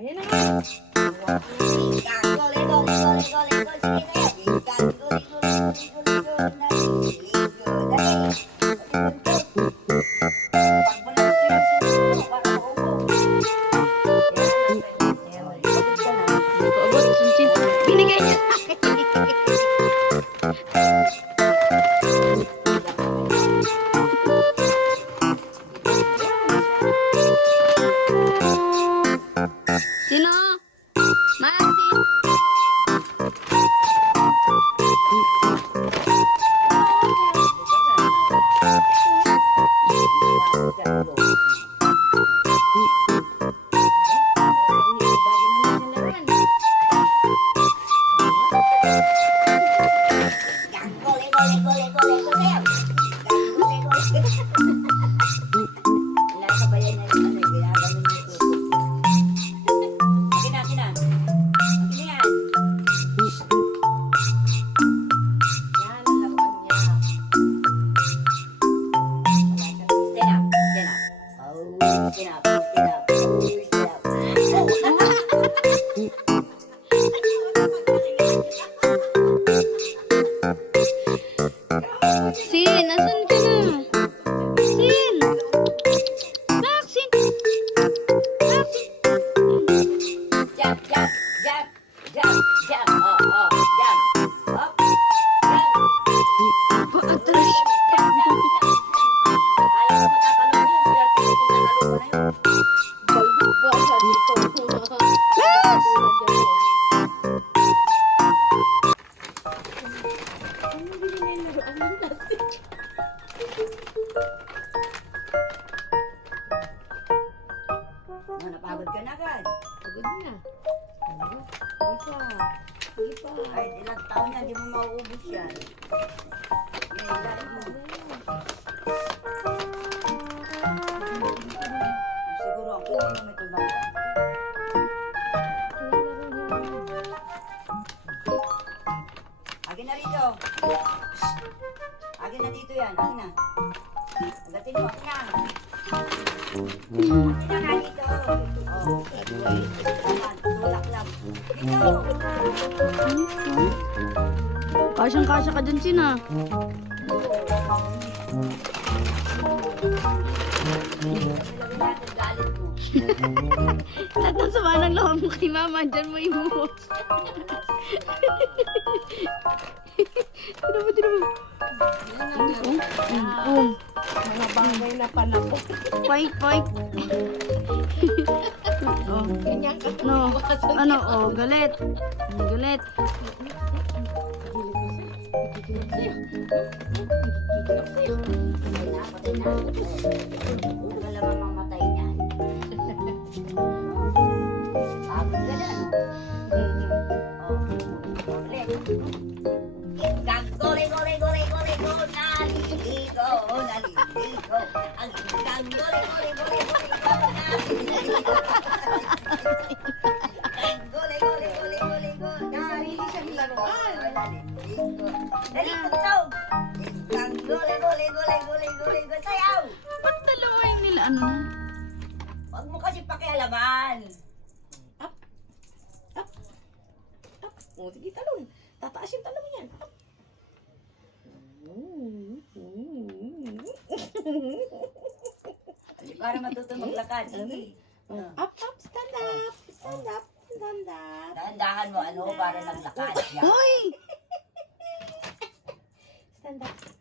Ayan na nga. Abot, sunsin. Binigay niya. Sino? Maxi. Sin, nasan ka na? Sin! Maxin! Maxin! Jump, jump, jump, jump, jump. Oh, oh, jump. Up, jump. Atras! Jump, jump, jump. Kala ko matatalon yun. Swerte ko kung natalo ko na yun. Napagod ka na agad. Pagod na. Sige pa. Ay, ilang taon yan, di mo mauubos yan. Ginailan mo. Siguro ako hindi mo may tulbang ka. Akin na rito. Akin na dito yan. Akin na. Agatin mo. Akin na. Akin na dito. Oh, tulak lang. Dito. Kasyang-kasya ka dyan, Sin, ah. Lahat ng sama ng loob mo kay mama, dyan mo ibuhos. Tira mo, tira mo. Mga bagay na panahon. Fight, fight. Oh, Ganyan ka. no. Ano, oh, galit. Galit. Patay na. Alam mo mamatay niyan. Pagod ka na. Gole, gole, gole, gole, gole, naliligo, naliligo. Ang gole, gole, gole, gole, gole, naliligo. Gole, gole, gole, gole, gole, naliligo. Naliligo. Dali, tugtog. Gole, gole, gole, gole, gole, gole, sayaw. Ba't dalawa yung nila, ano na? Huwag mo kasi pakialaman. O, sige, talon. Tataas yung talon yan. Para matuto maglakad. Sige. Up, up, stand up. Stand up, stand up. Dahan-dahan mo ano para maglakad. Yan. Hoy! Stand up.